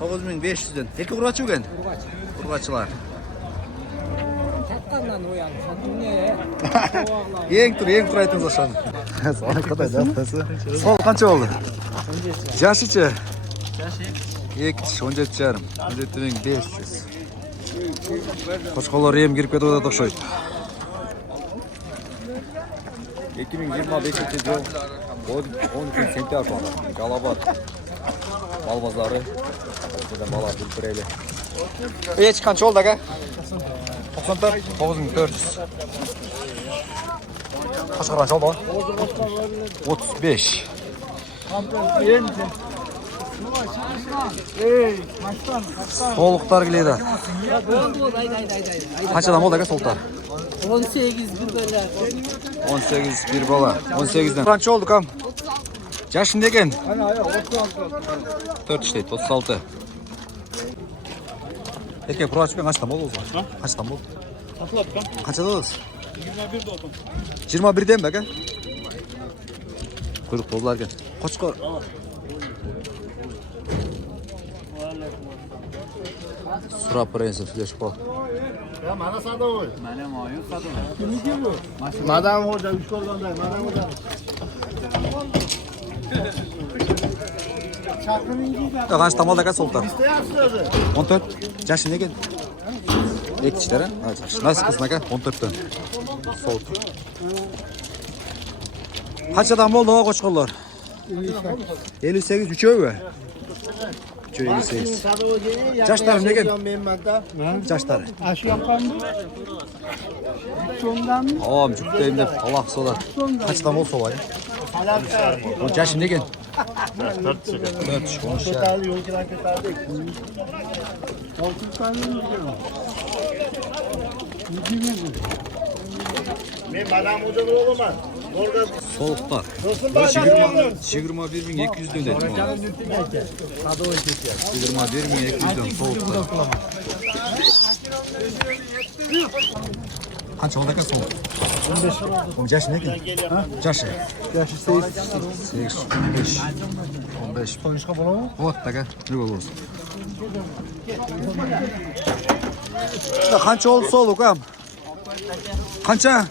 9500'den. Erkek urgaçı mı? Urgaçılar. Çattandan uyan. Sen ne? Yeng tur aytыңыз aşağı. Sana kadar da atası. Sol kança oldu? Yaşıçı. Yaşı. 17 жарым. 17500. Koçkollar yem girip ketip atат okşойт. 2025 yıl 12 sentyabr Жалабат мал базары buradan bala Ülpüreli. Eç kança oldu aga? 94 9400. Kaç kança oldu? 35. Soluklar gileydi. Kaç adam oldu aga soluklar? 18 bir böyle. 18 bir bala. 18'den. Kança oldu kam? Yaşın degen? 4 işte 36. Erkek kuru açıp kaç tam oldu o zaman? Kaç tam oldu? Kaç adadız? 21'de oldum. 21'den mi aga? Kuyruk bozlarken. Koçkor. Sura prensi flash ball. Mana sadovoy. Mana moyun sadovoy. Kimniki bu? Madam hoca 3 ko'rganda, madam hoca. Kaç tam oldu aga soluklar? İsteyapsiz. 14. Yaşın degen? Ek kişiler ha? Nasıl kızın aga? 14'ten. Soluk. Kaç adam oldu o koçkollar? 58. Üçöv mü? Üçöv 58. Yaşlarım ne gen? Yaşları. Aşı yapan mı? Sondan mı? Tamam cükteyim de Allah solar. Kaç tam olsa var ya? O yaşın ne gen? 4 konuş ya. Total yol kiran ketardık. Men madam hoca olaman. Orada Soluklar. Dostum başkanım. 21.200'den dedim ona. 21.200'den soluklar. Kaç oldu aga soluk? 15. O yaşı ne gen? Yaşı. Yaşı 8. 15. 15. Konuşka bula mı? Вот aga. Ne olursun. Kança oldu soluk am? Kança?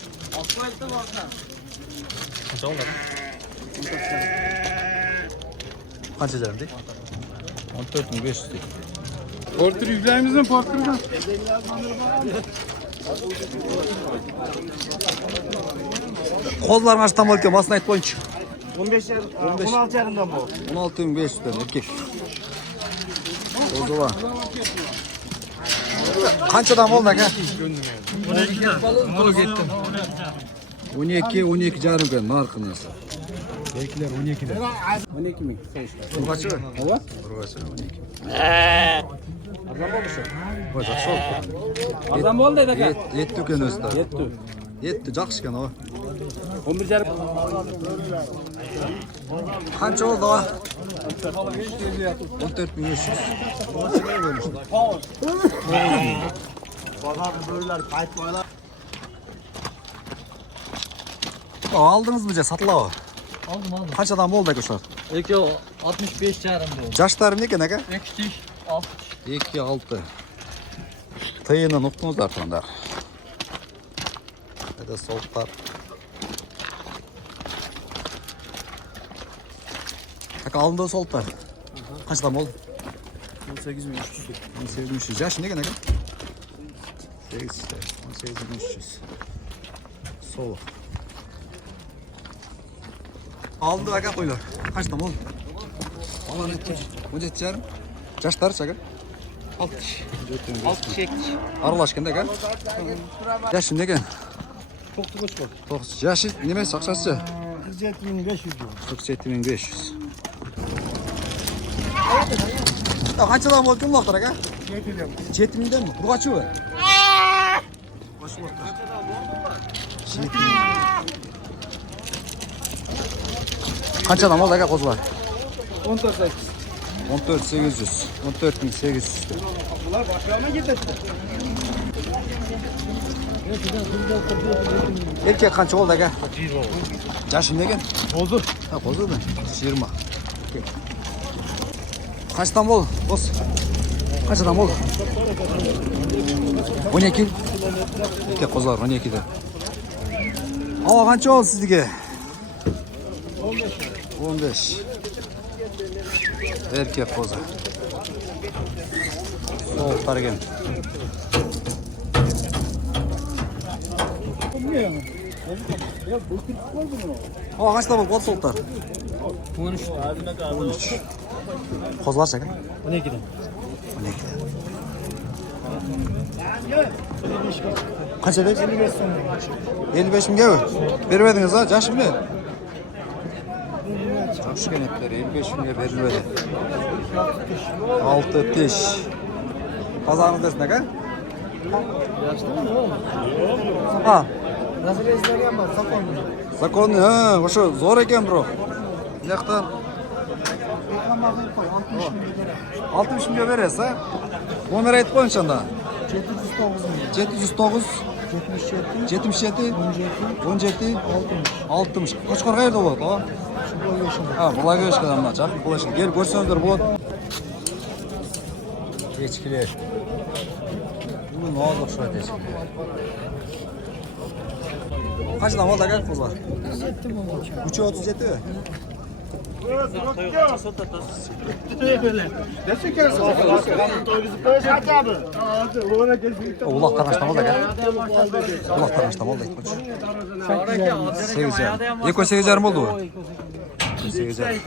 Kança canım değil? 14.500 değil. Portür yüklerimizden portürden. Kollar kaç tam oldu? Basın ayıt boyunca. 15 16 yarımdan bu. 16.500'den erkek. Bozula. Kaç adam oldu aga? 12 jarım ben narkınız. Belkiler 12'de. 12 mi? Urgaçı mı? Evet. Urgaçı 12. Adam olmuş. Bacak sol. Adam oldu dedi ka. Yetti öken özü da. Yetti. Yetti jakşıken o. 11 jarım. Kança oldu o? 14.500. Bazar böyleler kayıt boylar. Aldınız mı satıla o? Aldım. Kaç adam oldu arkadaşlar? Eki 65 jarım oldu. Yaşlarım ne gene? 2 6. 2 6. Tıyını unuttunuzlar tanıdılar. Ya da soğuklar. Bak alındığı soğuklar. Kaç adam oldu? 18.300. 18.300. Yaş ne gene? 8 işte. 18.300. Soğuk. Alındı bak koyuyor. Kaç adam oldu? Aman ettim. 17 yarım. Yaşları çakır. 6 çek. Arılaşken de gel. Yaşı ne gel? Toktu koç bak. 9 yaşı neme sakşası? 47.500 diyor. 47.500. Ya kaç adam oldu kim vaktar aga? 7.000'den mi? Bu kaçı var? Kaç vaktar? 7.000. Kaç adam oldu aga kozular? 14 8. 14.800. 14.800. Bunlar başlarına gitti. Erkek kança oldu aga? Yaşı ne gel? Bozdu. Ha kozu mu? 20. Kaçtan bol? Bos. Kaçtan bol? 12. İki kozlar 12'de. Hava kança oldu sizge? 15. Erkek koza. Soğuklar gel. Hava kaçta bol? Kol soğuklar. 13. 13. Kozlar çekin. 12'den. 12'de. Kaç edek? 55 son. 55 mi geliyor? Vermediniz ha, caşım ver. Çok şükür etleri 55 bin lira verilmedi. 6 diş. Pazarınız desin ne kadar? Ha, Nasıl ezberleyen var? Sakon mu? zakon ha, oşu zor eken bro. Nektan Ekran bakayım koy. 60 bin lira. 60 milyon veririz ha. Numara aytib qo'ying shunda. 709 milyon. 709 77. 77 17 60. Qo'chqor qayerda bo'ladi, ha? Ha, Blagoyevskada mana, Jahon Blagoyevska. Kelib ko'rsanglar bo'ladi. Echkilar. Bu nozik shunday echkilar. Qanchadan oldi aka qizlar? 337 mi? Ulaq qarashdan oldi aka. Ulaq qarashdan oldi. 8 yarim. Eko 8 yarim oldu bu. 8 yarim.